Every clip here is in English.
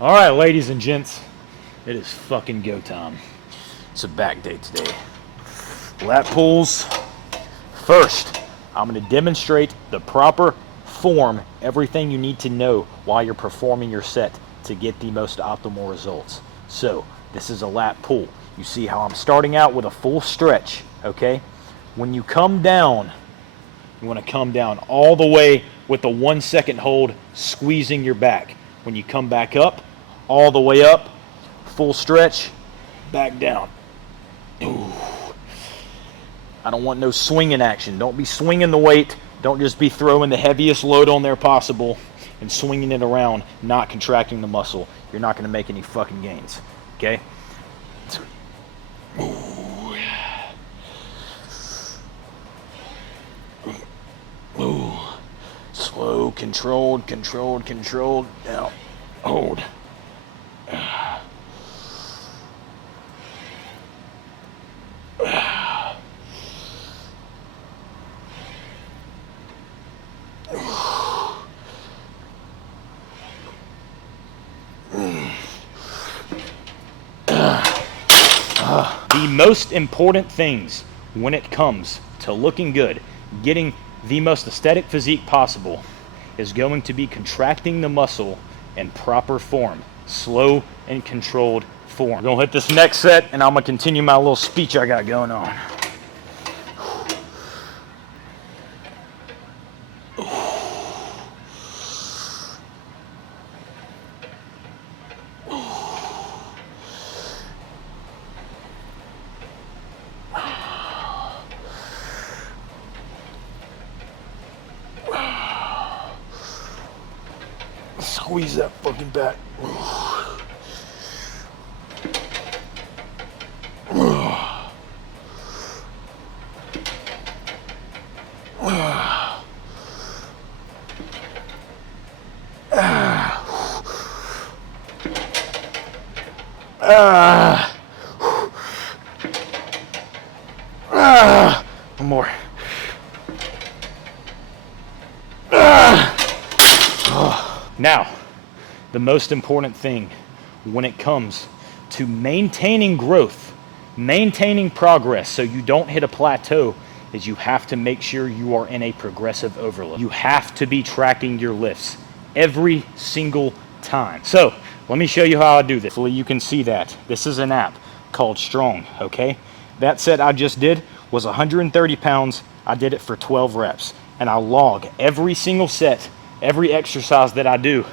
All right, ladies and gents, it is fucking go time. It's a back day today. Lat pulls. First, I'm going to demonstrate the proper form, everything you need to know while you're performing your set to get the most optimal results. So, this is a lat pull. You see how I'm starting out with a full stretch, okay? When you come down, you want to come down all the way with the 1 second hold, squeezing your back. When you come back up, all the way up, full stretch, back down. Ooh. I don't want no swinging action. Don't be swinging the weight. Don't just be throwing the heaviest load on there possible and swinging it around, not contracting the muscle. You're not going to make any fucking gains, okay? Ooh. Ooh. Slow, controlled. Now, hold. The most important things when it comes to looking good, getting the most aesthetic physique possible, is going to be contracting the muscle in proper form, slow and controlled form. We're gonna hit this next set and I'm gonna continue my little speech I got going on. Squeeze that fucking back. One more. Now, the most important thing when it comes to maintaining growth, maintaining progress so you don't hit a plateau, is you have to make sure you are in a progressive overload. You have to be tracking your lifts every single time. So, let me show you how I do this. Hopefully you can see that. This is an app called Strong, okay? That set I just did was 130 pounds. I did it for 12 reps. And I log every single set, every exercise that I do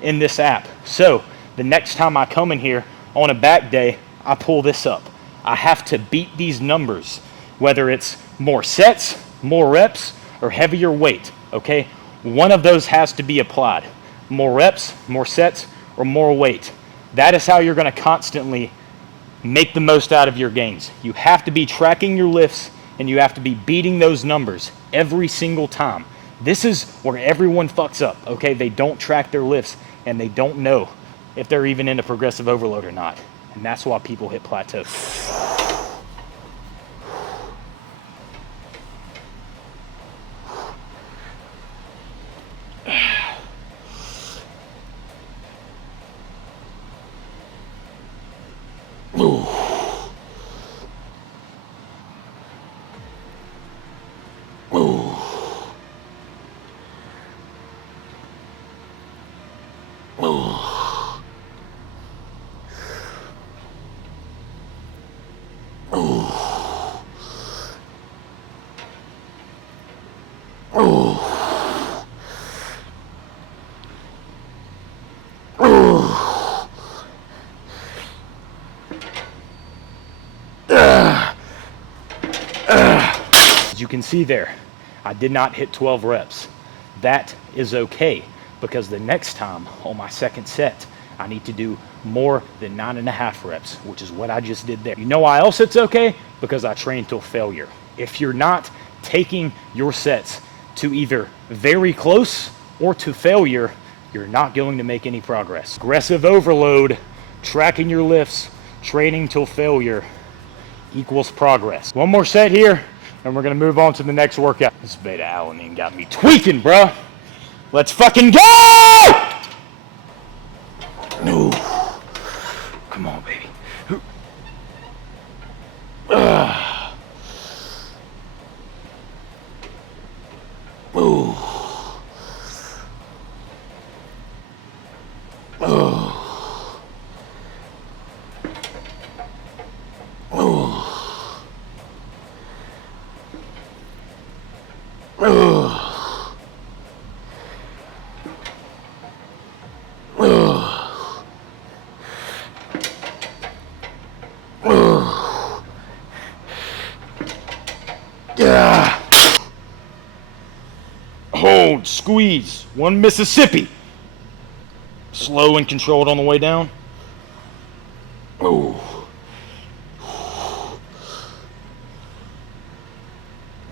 in this app. So the next time I come in here on a back day, I pull this up. I have to beat these numbers, whether it's more sets, more reps, or heavier weight, okay? One of those has to be applied. More reps, more sets, or more weight. That is how you're gonna constantly make the most out of your gains. You have to be tracking your lifts and you have to be beating those numbers every single time. This is where everyone fucks up, okay? They don't track their lifts and they don't know if they're even in a progressive overload or not. And that's why people hit plateaus. As you can see there, I did not hit 12 reps. That is okay, because the next time on my second set, I need to do more than 9.5 reps, which is what I just did there. You know why else it's okay? Because I trained till failure. If you're not taking your sets to either very close or to failure, you're not going to make any progress. Aggressive overload, tracking your lifts, training till failure equals progress. One more set here, and we're gonna move on to the next workout. This beta-alanine got me tweaking, bruh. Let's fucking go! No. Come on, baby. Ooh. Yeah. Hold, squeeze. One Mississippi. Slow and controlled on the way down. Oh.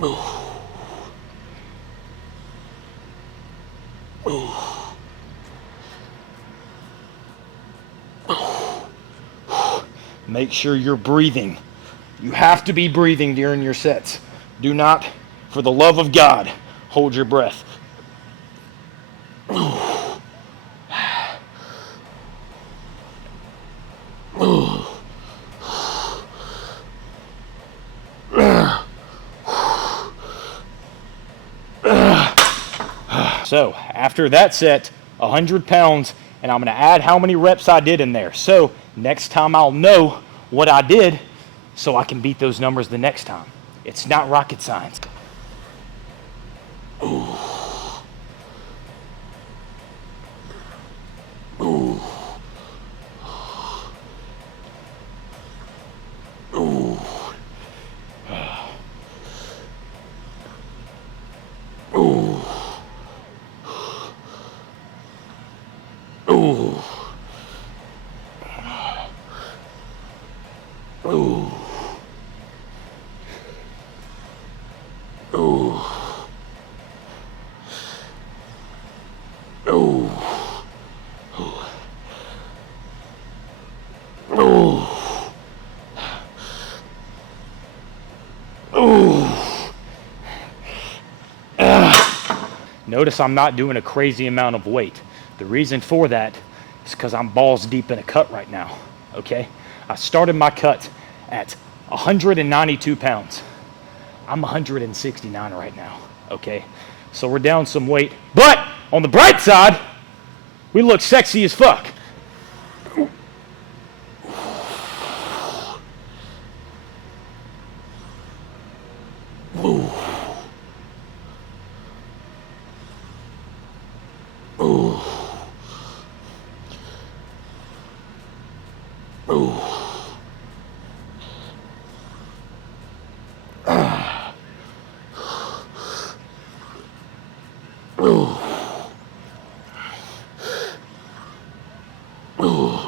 Oh. Oh. Oh. Make sure you're breathing. You have to be breathing during your sets. Do not, for the love of God, hold your breath. So after that set, 100 pounds, and I'm going to add how many reps I did in there. So next time I'll know what I did so I can beat those numbers the next time. It's not rocket science. Ooh. Ooh. Ooh. Ooh. Ooh. Ooh. Ooh. Ooh. Ooh. Ooh. Notice I'm not doing a crazy amount of weight. The reason for that is because I'm balls deep in a cut right now, okay? I started my cut at 192 pounds. I'm 169 right now, okay? So we're down some weight. But on the bright side, we look sexy as fuck. Ooh. Ooh. Ooh. Ooh. Ooh. Ooh.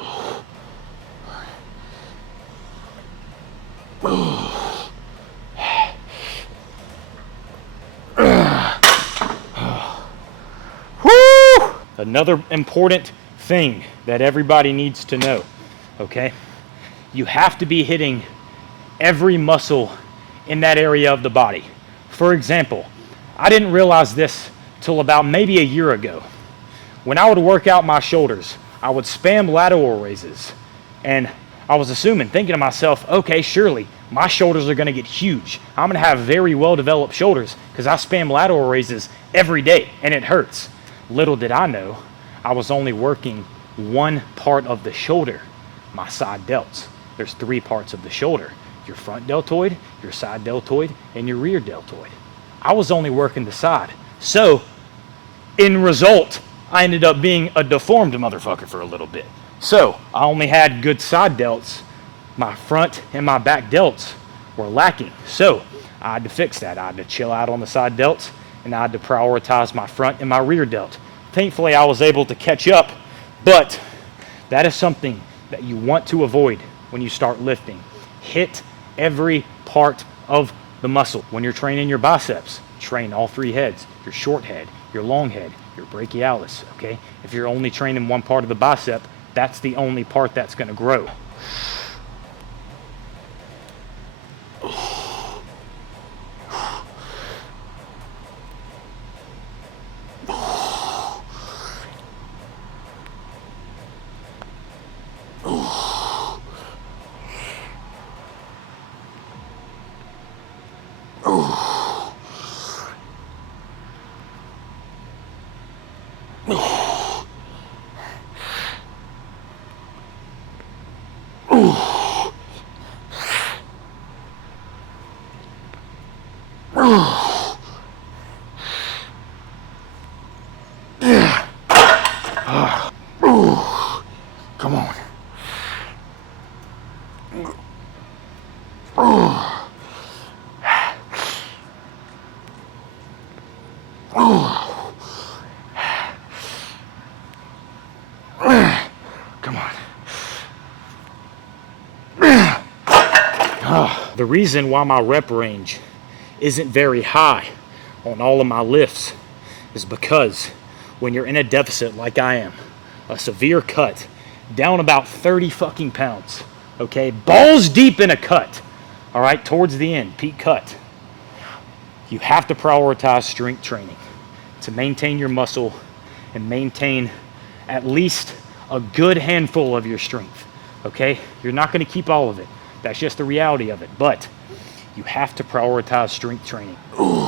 Woo! Another important thing that everybody needs to know, okay? You have to be hitting every muscle in that area of the body. For example, I didn't realize this till about maybe a year ago. When I would work out my shoulders, I would spam lateral raises. And I was thinking to myself, okay, surely my shoulders are going to get huge. I'm going to have very well-developed shoulders because I spam lateral raises every day and it hurts. Little did I know, I was only working one part of the shoulder, my side delts. There's 3 parts of the shoulder: your front deltoid, your side deltoid, and your rear deltoid. I was only working the side. So, in result, I ended up being a deformed motherfucker for a little bit. So, I only had good side delts. My front and my back delts were lacking. So, I had to fix that. I had to chill out on the side delts, and I had to prioritize my front and my rear delt. Thankfully, I was able to catch up, but that is something that you want to avoid when you start lifting. Hit every part of the muscle. When you're training your biceps, train all 3 heads: your short head, your long head, your brachialis, okay? If you're only training one part of the bicep, that's the only part that's going to grow. Come on. Come on. The reason why my rep range isn't very high on all of my lifts is because when you're in a deficit like I am, a severe cut, down about 30 fucking pounds, okay, balls deep in a cut, all right, towards the end, peak cut, you have to prioritize strength training to maintain your muscle and maintain at least a good handful of your strength, okay? You're not going to keep all of it. That's just the reality of it. But you have to prioritize strength training. Ooh.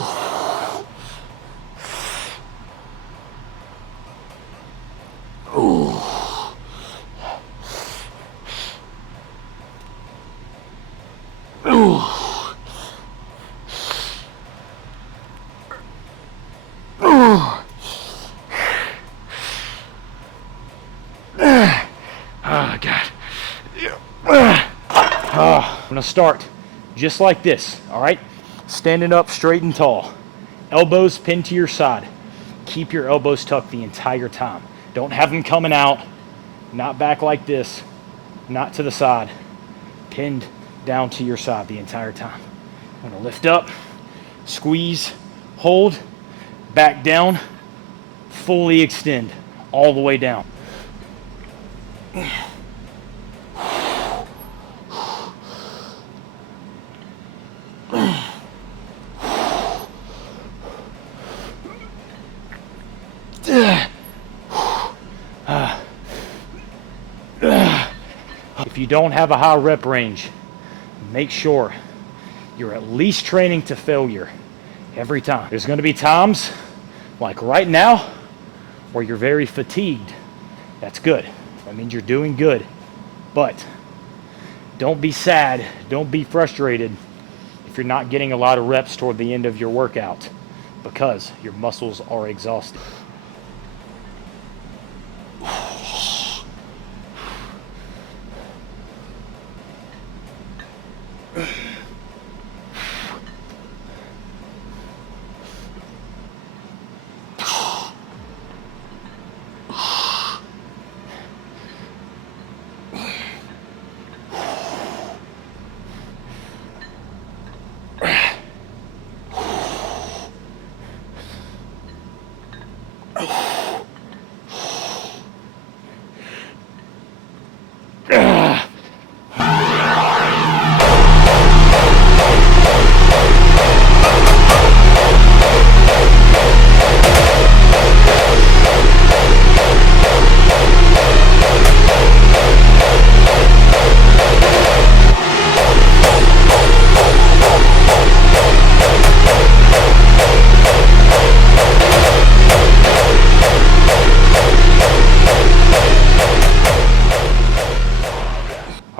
Ooh. Ooh. Oh, God. I'm going to start just like this, all right? Standing up straight and tall. Elbows pinned to your side. Keep your elbows tucked the entire time. Don't have them coming out. Not back like this. Not to the side. Pinned down to your side the entire time. I'm going to lift up, squeeze, hold, back down, fully extend all the way down. If you don't have a high rep range, make sure you're at least training to failure every time. There's going to be times, like right now, where you're very fatigued. That's good. That means you're doing good. But don't be sad, don't be frustrated if you're not getting a lot of reps toward the end of your workout, because your muscles are exhausted.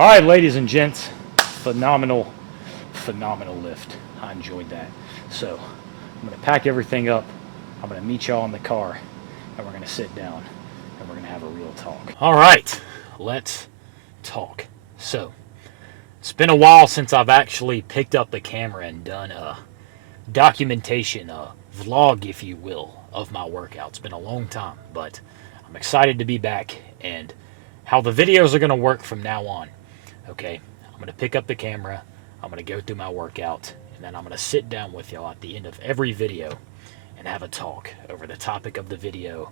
All right, ladies and gents, phenomenal lift. I enjoyed that. So I'm gonna pack everything up. I'm gonna meet y'all in the car, and we're gonna sit down, and we're gonna have a real talk. All right, let's talk. So it's been a while since I've actually picked up the camera and done a documentation, a vlog, if you will, of my workout. It's been a long time, but I'm excited to be back and how the videos are gonna work from now on. Okay, I'm going to pick up the camera, I'm going to go through my workout, and then I'm going to sit down with y'all at the end of every video and have a talk over the topic of the video.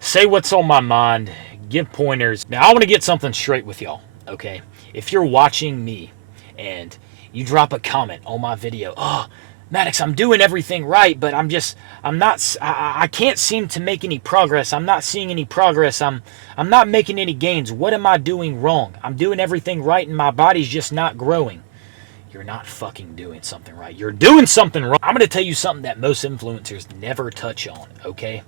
Say what's on my mind, give pointers. Now, I want to get something straight with y'all, okay? If you're watching me and you drop a comment on my video, oh, Maddox, I'm doing everything right, but I can't seem to make any progress. I'm not seeing any progress. I'm not making any gains. What am I doing wrong? I'm doing everything right and my body's just not growing. You're not fucking doing something right. You're doing something wrong. I'm going to tell you something that most influencers never touch on, okay?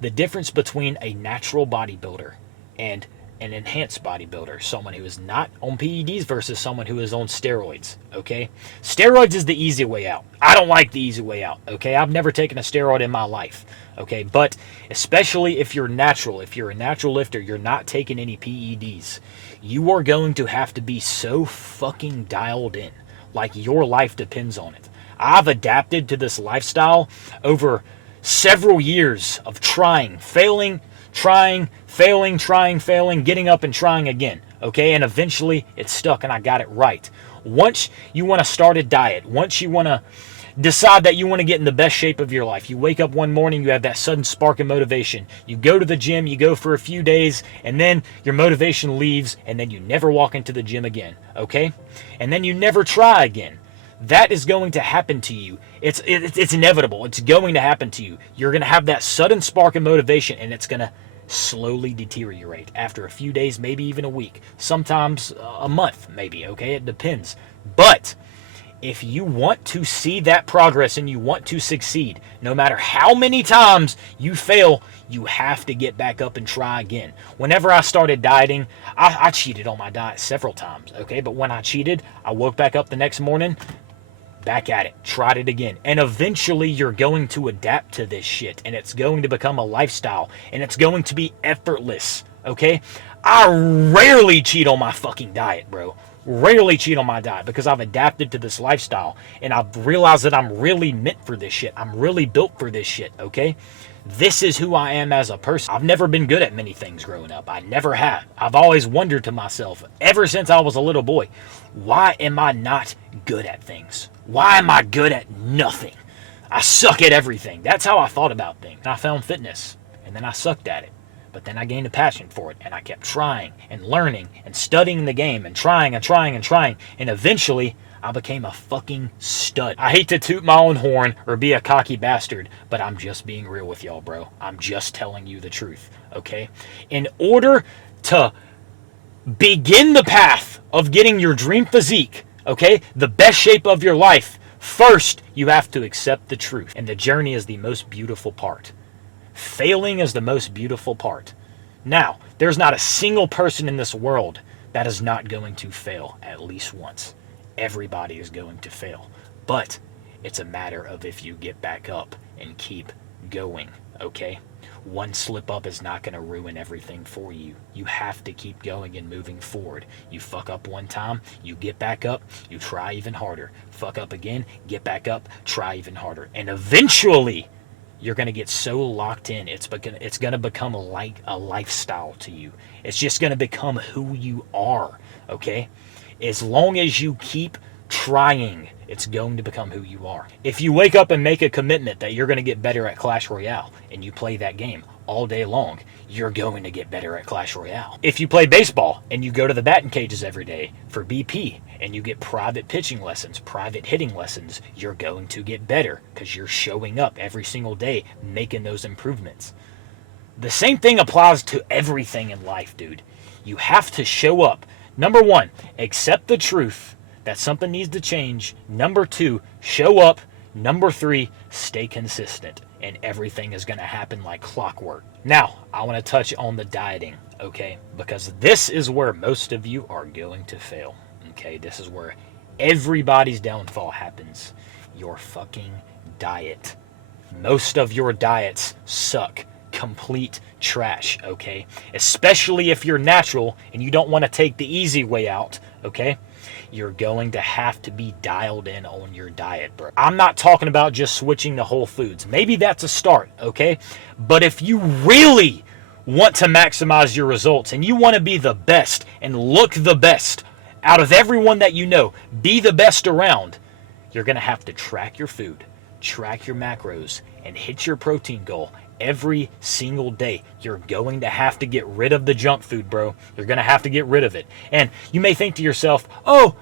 The difference between a natural bodybuilder and an enhanced bodybuilder, someone who is not on PEDs versus someone who is on steroids, okay? Steroids is the easy way out. I don't like the easy way out, okay? I've never taken a steroid in my life, okay? But especially if you're natural, if you're a natural lifter, you're not taking any PEDs, you are going to have to be so fucking dialed in, like your life depends on it. I've adapted to this lifestyle over several years of trying, failing, getting up and trying again, okay? And eventually it stuck and I got it right. Once you want to start a diet, once you want to decide that you want to get in the best shape of your life, you wake up one morning, you have that sudden spark of motivation, you go to the gym, you go for a few days, and then your motivation leaves, and then you never walk into the gym again, okay? And then you never try again. That is going to happen to you. It's inevitable. It's going to happen to you. You're going to have that sudden spark of motivation, and it's going to slowly deteriorate after a few days, maybe even a week, sometimes a month, maybe, okay? It depends. But if you want to see that progress and you want to succeed, no matter how many times you fail, you have to get back up and try again. Whenever I started dieting, I cheated on my diet several times, okay? But when I cheated, I woke back up the next morning, back at it, tried it again. And eventually you're going to adapt to this shit, and it's going to become a lifestyle, and it's going to be effortless, okay? I rarely cheat on my fucking diet, bro. Rarely cheat on my diet because I've adapted to this lifestyle, and I've realized that I'm really meant for this shit. I'm really built for this shit, okay? This is who I am as a person. I've never been good at many things growing up. I never have. I've always wondered to myself, ever since I was a little boy, why am I not good at things? Why am I good at nothing? I suck at everything. That's how I thought about things. And I found fitness, and then I sucked at it. But then I gained a passion for it, and I kept trying and learning and studying the game and trying. And eventually, I became a fucking stud. I hate to toot my own horn or be a cocky bastard, but I'm just being real with y'all, bro. I'm just telling you the truth, okay? In order to begin the path of getting your dream physique, okay, the best shape of your life, first, you have to accept the truth. And the journey is the most beautiful part. Failing is the most beautiful part. Now, there's not a single person in this world that is not going to fail at least once. Everybody is going to fail. But it's a matter of if you get back up and keep going, okay? One slip up is not going to ruin everything for you. You have to keep going and moving forward. You fuck up one time, you get back up, you try even harder. Fuck up again, get back up, try even harder. And eventually, you're going to get so locked in, it's going to become like a lifestyle to you. It's just going to become who you are, okay? As long as you keep trying, it's going to become who you are. If you wake up and make a commitment that you're going to get better at Clash Royale, and you play that game all day long, you're going to get better at Clash Royale. If you play baseball and you go to the batting cages every day for BP, and you get private pitching lessons, private hitting lessons, you're going to get better because you're showing up every single day making those improvements. The same thing applies to everything in life, dude. You have to show up. Number one, accept the truth that something needs to change. Number two, show up. Number three, stay consistent. And everything is going to happen like clockwork. Now, I want to touch on the dieting, okay? Because this is where most of you are going to fail, okay? This is where everybody's downfall happens. Your fucking diet. Most of your diets suck. Complete trash, okay? Especially if you're natural and you don't want to take the easy way out, okay? You're going to have to be dialed in on your diet, bro. I'm not talking about just switching to whole foods. Maybe that's a start, okay? But if you really want to maximize your results and you want to be the best and look the best out of everyone that you know, be the best around, you're going to have to track your food, track your macros, and hit your protein goal every single day. You're going to have to get rid of the junk food, bro. You're going to have to get rid of it. And you may think to yourself, oh,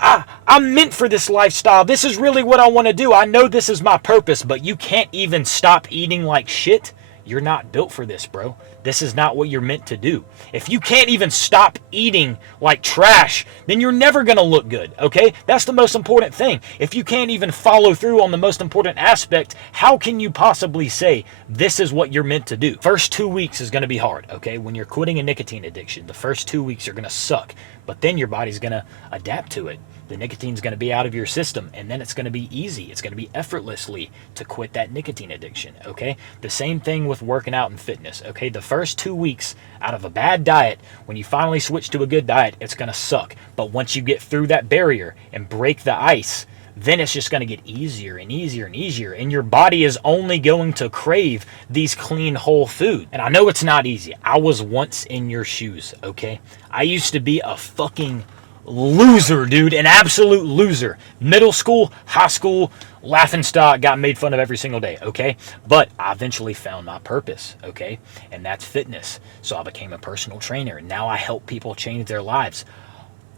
I'm meant for this lifestyle. This is really what I want to do. I know this is my purpose, but you can't even stop eating like shit. You're not built for this, bro. this is not what you're meant to do. If you can't even stop eating like trash, then you're never going to look good, okay? That's the most important thing. If you can't even follow through on the most important aspect, how can you possibly say this is what you're meant to do? First 2 weeks is going to be hard, okay? When you're quitting a nicotine addiction, the first 2 weeks are going to suck, but then your body's going to adapt to it. The nicotine's going to be out of your system, and then it's going to be easy. It's going to be effortlessly to quit that nicotine addiction, okay? The same thing with working out and fitness, okay? The first 2 weeks out of a bad diet, when you finally switch to a good diet, it's going to suck. But once you get through that barrier and break the ice, then it's just going to get easier and easier and easier, and your body is only going to crave these clean, whole food. And I know it's not easy. I was once in your shoes, okay? I used to be a fucking loser, dude, an absolute loser. Middle school, high school, laughingstock, got made fun of every single day, okay? But I eventually found my purpose, okay? And that's fitness. So I became a personal trainer, and now I help people change their lives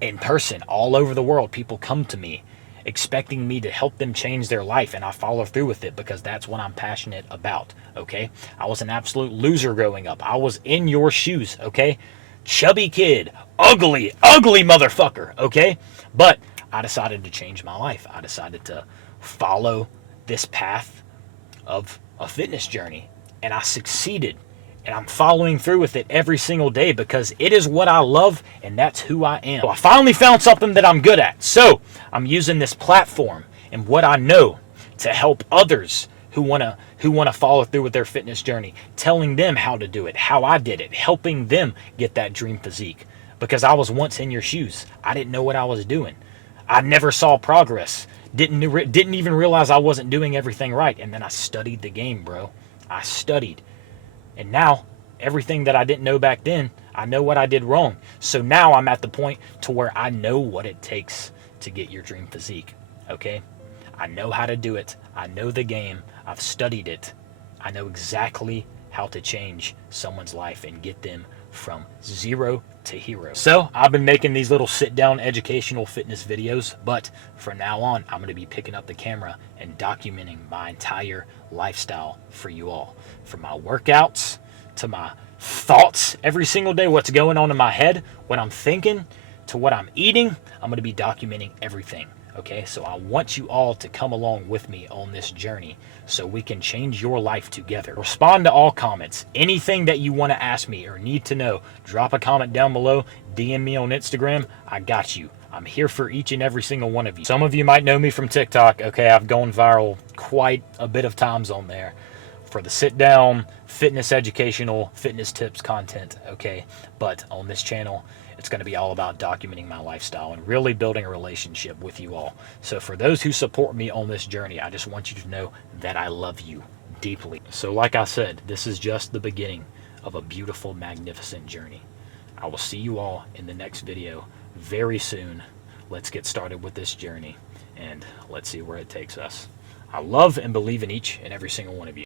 in person all over the world. People come to me expecting me to help them change their life, and I follow through with it because that's what I'm passionate about, okay? I was an absolute loser growing up. I was in your shoes, okay? Chubby kid, ugly motherfucker, okay? But I decided to change my life. I decided to follow this path of a fitness journey, and I succeeded. And I'm following through with it every single day because it is what I love, and that's who I am. So I finally found something that I'm good at. So I'm using this platform and what I know to help others who want to follow through with their fitness journey, telling them how to do it, how I did it, helping them get that dream physique. Because I was once in your shoes. I didn't know what I was doing. I never saw progress. Didn't even realize I wasn't doing everything right. And then I studied the game, bro. I studied. And now, everything that I didn't know back then, I know what I did wrong. So now I'm at the point to where I know what it takes to get your dream physique, okay? I know how to do it. I know the game. I've studied it. I know exactly how to change someone's life and get them from zero to hero. So I've been making these little sit-down educational fitness videos, but from now on, I'm going to be picking up the camera and documenting my entire lifestyle for you all. From my workouts to my thoughts every single day, what's going on in my head, what I'm thinking, to what I'm eating, I'm going to be documenting everything. Okay, so I want you all to come along with me on this journey so we can change your life together. Respond to all comments. Anything that you want to ask me or need to know, drop a comment down below, DM me on Instagram. I got you. I'm here for each and every single one of you. Some of you might know me from TikTok. Okay, I've gone viral quite a bit of times on there for the sit-down, fitness educational, fitness tips content, okay? But on this channel, it's going to be all about documenting my lifestyle and really building a relationship with you all. So for those who support me on this journey, I just want you to know that I love you deeply. So like I said, this is just the beginning of a beautiful, magnificent journey. I will see you all in the next video very soon. Let's get started with this journey, and let's see where it takes us. I love and believe in each and every single one of you.